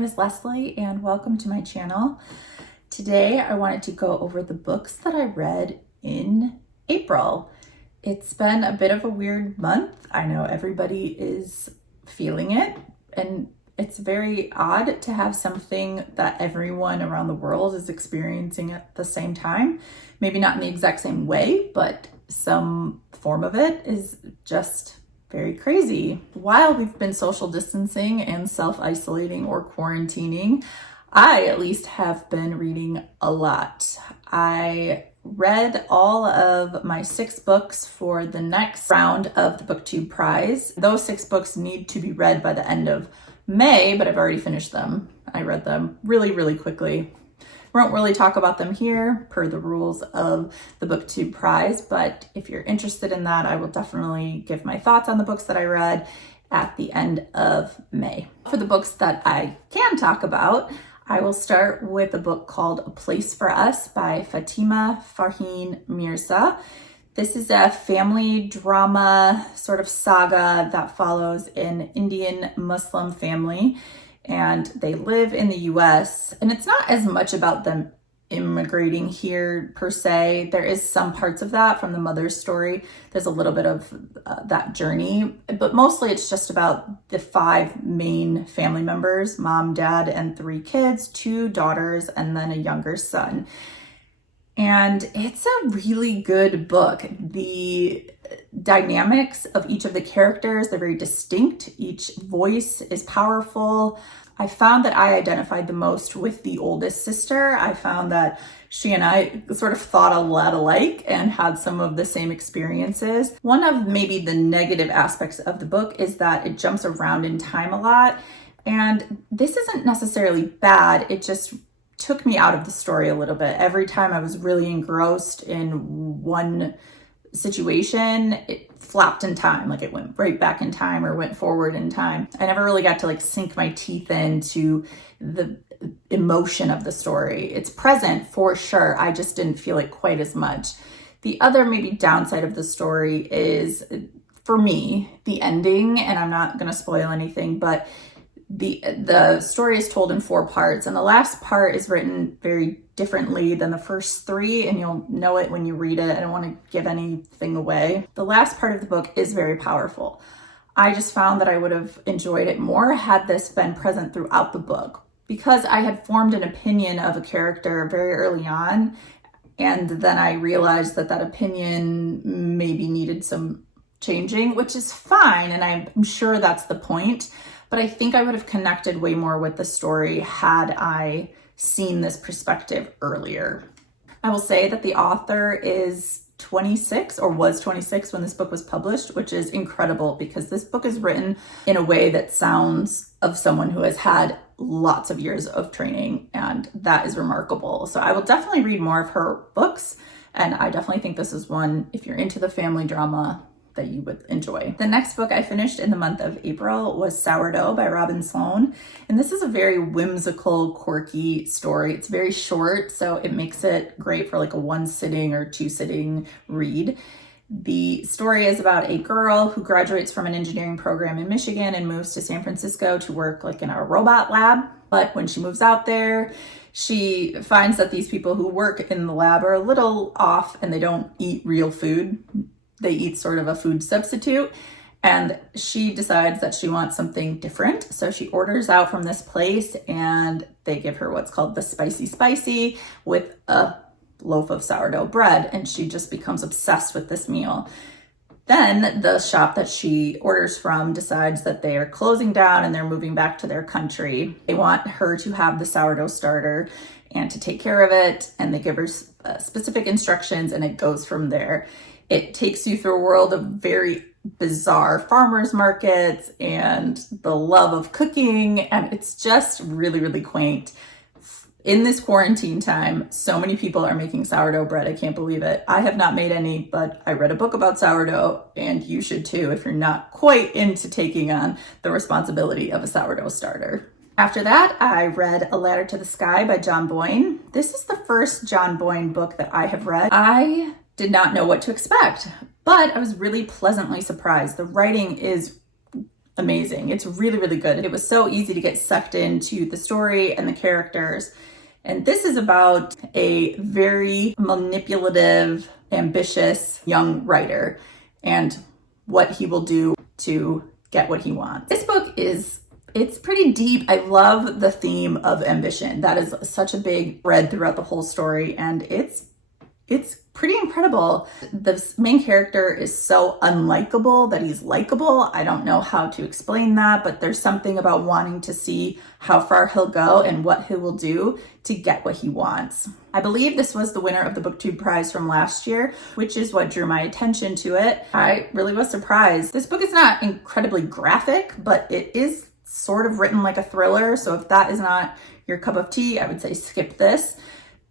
name is Leslie and welcome to my channel. Today I wanted to go over the books that I read in April. It's been a bit of a weird month. I know everybody is feeling it, and it's very odd to have something that everyone around the world is experiencing at the same time. Maybe not in the exact same way, but some form of it is just very crazy. While we've been social distancing and self-isolating or quarantining, I at least have been reading a lot. I read all of my 6 books for the next round of the BookTube prize. Those 6 books need to be read by the end of May, but I've already finished them. I read them really quickly. We won't really talk about them here per the rules of the BookTube prize, but if you're interested in that, I will definitely give my thoughts on the books that I read at the end of May. For the books that I can talk about, I will start with a book called A Place for Us by Fatima Farheen Mirza. This is a family drama sort of saga that follows an Indian Muslim family, and they live in the US, and it's not as much about them immigrating here per se. There is some parts of that from the mother's story. There's a little bit of that journey, but mostly it's just about the 5 main family members: mom, dad, and 3 kids, 2 daughters, and then a younger son. And it's a really good book. The dynamics of each of the characters, they're very distinct. Each voice is powerful. I found that I identified the most with the oldest sister. I found that she and I sort of thought a lot alike and had some of the same experiences. One of maybe the negative aspects of the book is that it jumps around in time a lot. And this isn't necessarily bad. It just took me out of the story a little bit. Every time I was really engrossed in one situation, it flapped in time, like it went right back in time or went forward in time. I never really got to sink my teeth into the emotion of the story. It's present for sure, I just didn't feel it quite as much. The other maybe downside of the story is, for me, the ending, and I'm not going to spoil anything, but the story is told in 4 parts, and the last part is written very differently than the first 3, and you'll know it when you read it. I don't want to give anything away. The last part of the book is very powerful. I just found that I would have enjoyed it more had this been present throughout the book, because I had formed an opinion of a character very early on, and then I realized that that opinion maybe needed some changing, which is fine, and I'm sure that's the point. But I think I would have connected way more with the story had I seen this perspective earlier. I will say that the author is 26 or was 26 when this book was published, which is incredible because this book is written in a way that sounds of someone who has had lots of years of training, and that is remarkable. So I will definitely read more of her books, and I definitely think this is one, if you're into the family drama, that you would enjoy. The next book I finished in the month of April was Sourdough by Robin Sloan. And this is a very whimsical, quirky story. It's very short, so it makes it great for like a 1-sitting or 2-sitting read. The story is about a girl who graduates from an engineering program in Michigan and moves to San Francisco to work like in a robot lab. But when she moves out there, she finds that these people who work in the lab are a little off and they don't eat real food. They eat sort of a food substitute, and she decides that she wants something different. So she orders out from this place, and they give her what's called the spicy with a loaf of sourdough bread, and she just becomes obsessed with this meal. Then the shop that she orders from decides that they are closing down and they're moving back to their country. They want her to have the sourdough starter and to take care of it, and they give her specific instructions, and it goes from there. It takes you through a world of very bizarre farmers markets and the love of cooking, and it's just really quaint. In this quarantine time, so many people are making sourdough bread. I can't believe it. I have not made any, but I read a book about sourdough, and you should too if you're not quite into taking on the responsibility of a sourdough starter. After that, I read A Ladder to the Sky by John Boyne. This is the first John Boyne book that I have read. I did not know what to expect, but I was really pleasantly surprised. The writing is amazing. It's really, really good. It was so easy to get sucked into the story and the characters. And this is about a very manipulative, ambitious young writer and what he will do to get what he wants. This book it's pretty deep. I love the theme of ambition. That is such a big thread throughout the whole story, and it's pretty incredible. The main character is so unlikable that he's likable. I don't know how to explain that, but there's something about wanting to see how far he'll go and what he will do to get what he wants. I believe this was the winner of the BookTube prize from last year, which is what drew my attention to it. I really was surprised. This book is not incredibly graphic, but it is sort of written like a thriller. So if that is not your cup of tea, I would say skip this.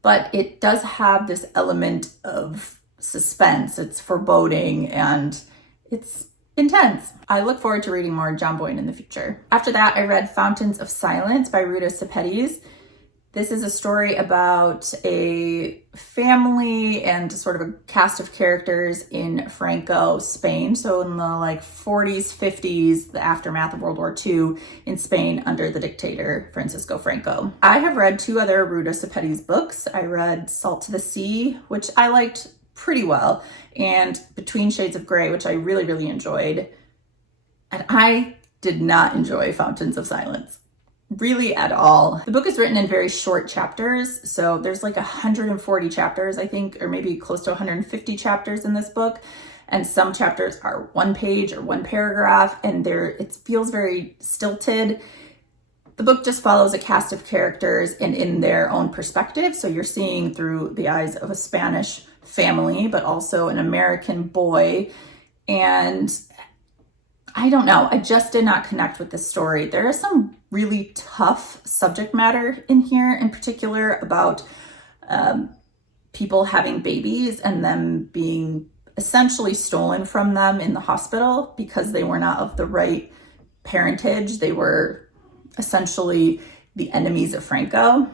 But it does have this element of suspense. It's foreboding and it's intense. I look forward to reading more John Boyne in the future. After that, I read Fountains of Silence by Ruta Sepetys. This is a story about a family and sort of a cast of characters in Franco, Spain. So in the 40s, 50s, the aftermath of World War II in Spain under the dictator Francisco Franco. I have read 2 other Ruta Sepetys books. I read Salt to the Sea, which I liked pretty well, and Between Shades of Grey, which I really, really enjoyed. And I did not enjoy Fountains of Silence. Really at all. The book is written in very short chapters. So there's 140 chapters, I think, or maybe close to 150 chapters in this book. And some chapters are 1 page or 1 paragraph, and it feels very stilted. The book just follows a cast of characters and in their own perspective. So you're seeing through the eyes of a Spanish family, but also an American boy. And I don't know, I just did not connect with this story. There is some really tough subject matter in here, in particular about people having babies and them being essentially stolen from them in the hospital because they were not of the right parentage. They were essentially the enemies of Franco.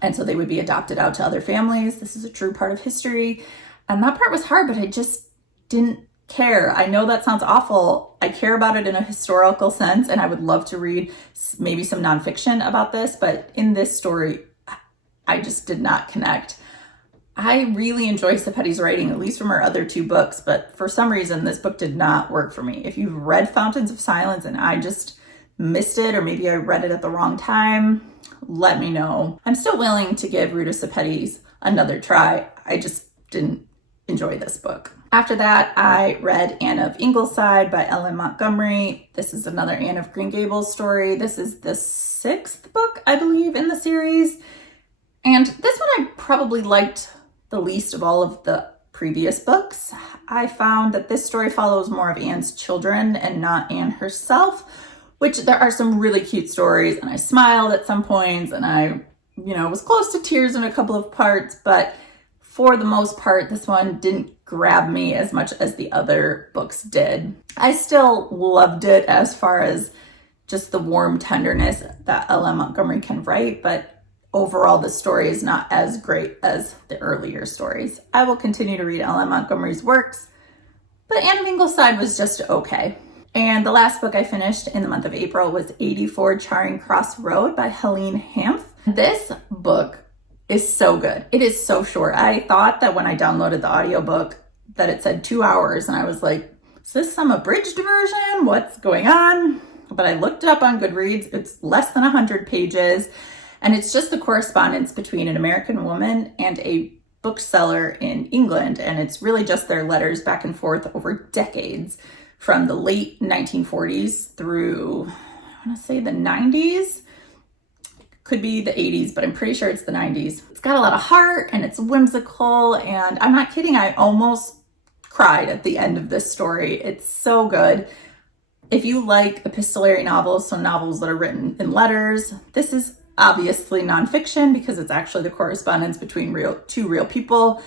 And so they would be adopted out to other families. This is a true part of history. And that part was hard, but I just didn't care. I know that sounds awful. I care about it in a historical sense, and I would love to read maybe some nonfiction about this, but in this story, I just did not connect. I really enjoy Sepetys' writing, at least from her other 2 books, but for some reason, this book did not work for me. If you've read Fountains of Silence and I just missed it, or maybe I read it at the wrong time, let me know. I'm still willing to give Ruta Sepetys another try. I just didn't enjoy this book. After that, I read Anne of Ingleside by Ellen Montgomery. This is another Anne of Green Gables story. This is the 6th book, I believe, in the series. And this one I probably liked the least of all of the previous books. I found that this story follows more of Anne's children and not Anne herself, which there are some really cute stories, and I smiled at some points, and I, was close to tears in a couple of parts, but for the most part, this one didn't grab me as much as the other books did. I still loved it as far as just the warm tenderness that Ellen Montgomery can write, but overall the story is not as great as the earlier stories. I will continue to read Ellen Montgomery's works, but Anne of Ingleside was just okay. And the last book I finished in the month of April was 84 Charing Cross Road by Helene Hanff. This book is so good. It is so short. I thought that when I downloaded the audiobook that it said 2 hours, and I was like, is this some abridged version? What's going on? But I looked it up on Goodreads. It's less than 100 pages, and it's just the correspondence between an American woman and a bookseller in England, and it's really just their letters back and forth over decades from the late 1940s through, I want to say, the 90s. Could be the 80s, but I'm pretty sure it's the 90s. It's got a lot of heart and it's whimsical, and I'm not kidding, I almost cried at the end of this story. It's so good. If you like epistolary novels, so novels that are written in letters, this is obviously nonfiction because it's actually the correspondence between two real people,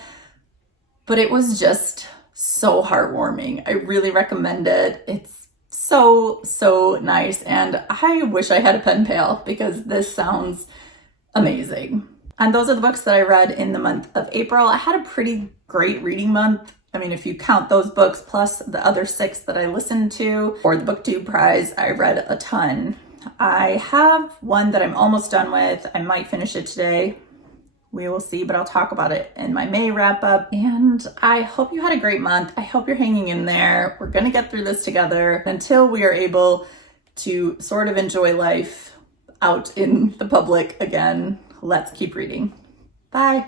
but it was just so heartwarming. I really recommend it. It's so nice, and I wish I had a pen pal because this sounds amazing. And those are the books that I read in the month of April. I had a pretty great reading month. I mean, if you count those books plus the other 6 that I listened to or the BookTube prize, I read a ton. I have one that I'm almost done with. I might finish it today. We will see, but I'll talk about it in my May wrap up. And I hope you had a great month. I hope you're hanging in there. We're gonna get through this together until we are able to sort of enjoy life out in the public again. Let's keep reading. Bye.